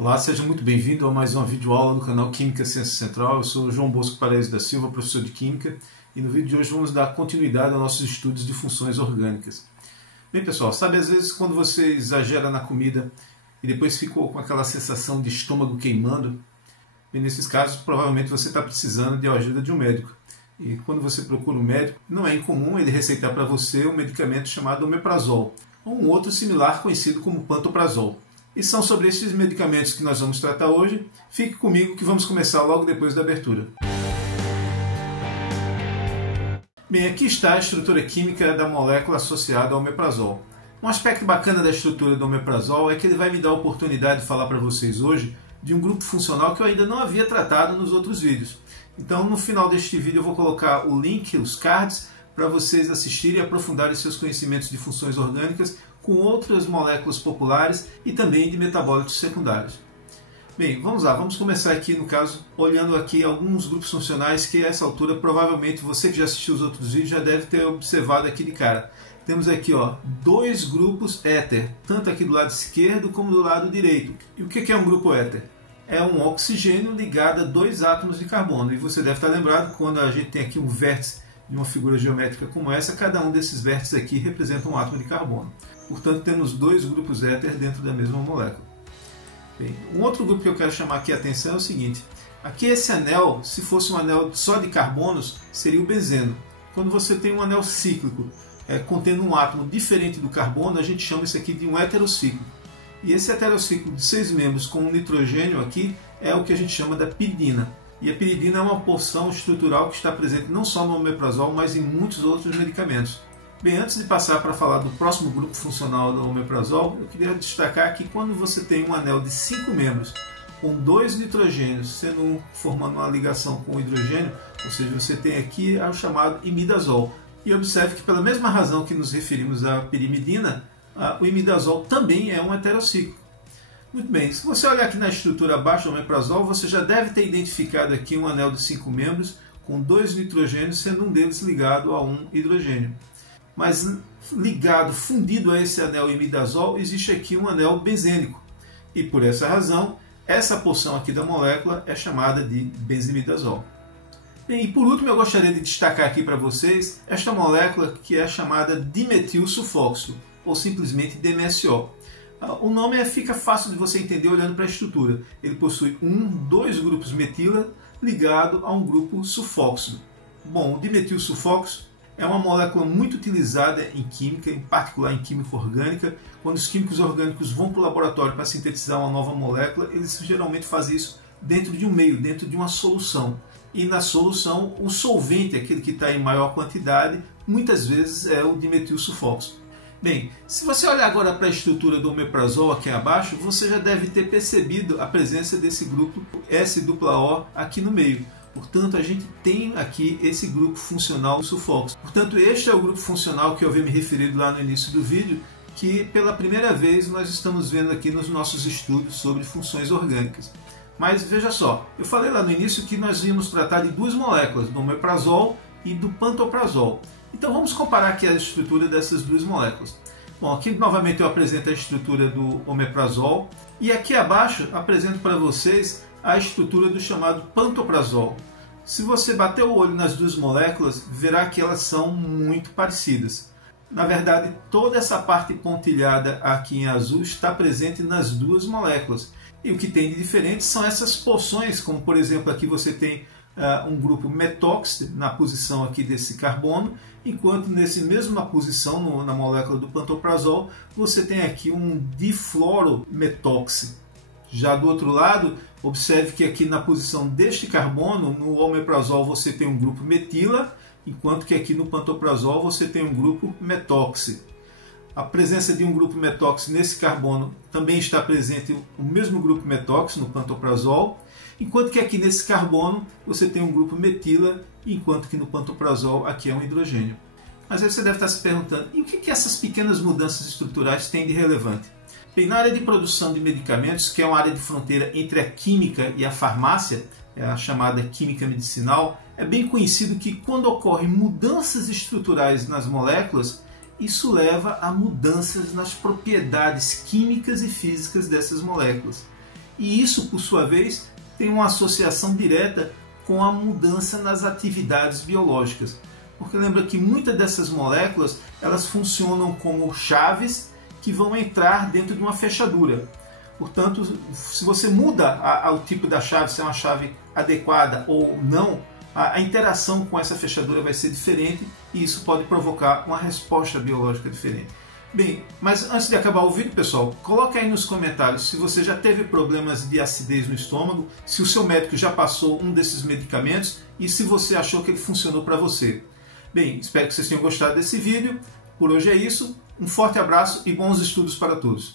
Olá, seja muito bem-vindo a mais uma videoaula do canal Química Ciência Central. Eu sou João Bosco Paredes da Silva, professor de Química, e no vídeo de hoje vamos dar continuidade aos nossos estudos de funções orgânicas. Bem, pessoal, sabe às vezes quando você exagera na comida e depois ficou com aquela sensação de estômago queimando? Bem, nesses casos, provavelmente você está precisando de ajuda de um médico. E quando você procura um médico, não é incomum ele receitar para você um medicamento chamado omeprazol, ou um outro similar conhecido como pantoprazol. E são sobre esses medicamentos que nós vamos tratar hoje. Fique comigo que vamos começar logo depois da abertura. Bem, aqui está a estrutura química da molécula associada ao omeprazol. Um aspecto bacana da estrutura do omeprazol é que ele vai me dar a oportunidade de falar para vocês hoje de um grupo funcional que eu ainda não havia tratado nos outros vídeos. Então, no final deste vídeo eu vou colocar o link, os cards, para vocês assistirem e aprofundarem seus conhecimentos de funções orgânicas com outras moléculas populares e também de metabólitos secundários. Bem, vamos lá, vamos começar aqui no caso olhando aqui alguns grupos funcionais que a essa altura provavelmente você que já assistiu os outros vídeos já deve ter observado aqui de cara. Temos aqui dois grupos éter, tanto aqui do lado esquerdo como do lado direito. E o que é um grupo éter? É um oxigênio ligado a dois átomos de carbono. E você deve estar lembrado que quando a gente tem aqui um vértice de uma figura geométrica como essa, cada um desses vértices aqui representa um átomo de carbono. Portanto, temos dois grupos éter dentro da mesma molécula. Bem, um outro grupo que eu quero chamar aqui a atenção é o seguinte. Aqui esse anel, se fosse um anel só de carbonos, seria o benzeno. Quando você tem um anel cíclico contendo um átomo diferente do carbono, a gente chama isso aqui de um heterociclo. E esse heterociclo de 6 membros com um nitrogênio aqui é o que a gente chama da piridina. E a piridina é uma porção estrutural que está presente não só no omeprazol, mas em muitos outros medicamentos. Bem, antes de passar para falar do próximo grupo funcional do omeprazol, eu queria destacar que quando você tem um anel de 5 membros com 2 nitrogênios formando uma ligação com o hidrogênio, ou seja, você tem aqui o chamado imidazol. E observe que pela mesma razão que nos referimos à pirimidina, o imidazol também é um heterociclo. Muito bem, se você olhar aqui na estrutura abaixo do omeprazol, você já deve ter identificado aqui um anel de 5 membros com 2 nitrogênios, sendo um deles ligado a um hidrogênio. Mas ligado, fundido a esse anel imidazol, existe aqui um anel benzênico. E por essa razão, essa porção aqui da molécula é chamada de benzimidazol. Bem, e por último eu gostaria de destacar aqui para vocês esta molécula que é chamada dimetilsulfóxido, ou simplesmente DMSO. O nome fica fácil de você entender olhando para a estrutura. Ele possui dois grupos metila ligado a um grupo sulfóxido. Bom, o dimetilsulfóxido é uma molécula muito utilizada em química, em particular em química orgânica. Quando os químicos orgânicos vão para o laboratório para sintetizar uma nova molécula, eles geralmente fazem isso dentro de um meio, dentro de uma solução. E na solução, o solvente, aquele que está em maior quantidade, muitas vezes é o dimetilsulfóxido. Bem, se você olhar agora para a estrutura do omeprazol aqui abaixo, você já deve ter percebido a presença desse grupo S-O aqui no meio. Portanto, a gente tem aqui esse grupo funcional sulfóxido. Portanto, este é o grupo funcional que eu havia me referido lá no início do vídeo, que pela primeira vez nós estamos vendo aqui nos nossos estudos sobre funções orgânicas. Mas veja só, eu falei lá no início que nós íamos tratar de duas moléculas, do omeprazol e do pantoprazol. Então vamos comparar aqui a estrutura dessas duas moléculas. Bom, aqui novamente eu apresento a estrutura do omeprazol e aqui abaixo apresento para vocês a estrutura do chamado pantoprazol. Se você bater o olho nas duas moléculas, verá que elas são muito parecidas. Na verdade, toda essa parte pontilhada aqui em azul está presente nas duas moléculas. E o que tem de diferente são essas porções, como por exemplo aqui você tem um grupo metóxido na posição aqui desse carbono, enquanto nessa mesma posição na molécula do pantoprazol você tem aqui um difluorometóxido. Já do outro lado, observe que aqui na posição deste carbono, no omeprazol você tem um grupo metila, enquanto que aqui no pantoprazol você tem um grupo metóxido. A presença de um grupo metóxido nesse carbono também está presente o mesmo grupo metóxido no pantoprazol, enquanto que aqui nesse carbono você tem um grupo metila, enquanto que no pantoprazol aqui é um hidrogênio. Mas aí você deve estar se perguntando, e o que essas pequenas mudanças estruturais têm de relevante? Bem, na área de produção de medicamentos, que é uma área de fronteira entre a química e a farmácia, a chamada química medicinal, é bem conhecido que quando ocorrem mudanças estruturais nas moléculas, isso leva a mudanças nas propriedades químicas e físicas dessas moléculas. E isso, por sua vez, tem uma associação direta com a mudança nas atividades biológicas. Porque lembra que muitas dessas moléculas elas funcionam como chaves que vão entrar dentro de uma fechadura. Portanto, se você muda o tipo da chave, se é uma chave adequada ou não, a interação com essa fechadura vai ser diferente e isso pode provocar uma resposta biológica diferente. Bem, mas antes de acabar o vídeo, pessoal, coloque aí nos comentários se você já teve problemas de acidez no estômago, se o seu médico já passou um desses medicamentos e se você achou que ele funcionou para você. Bem, espero que vocês tenham gostado desse vídeo. Por hoje é isso. Um forte abraço e bons estudos para todos.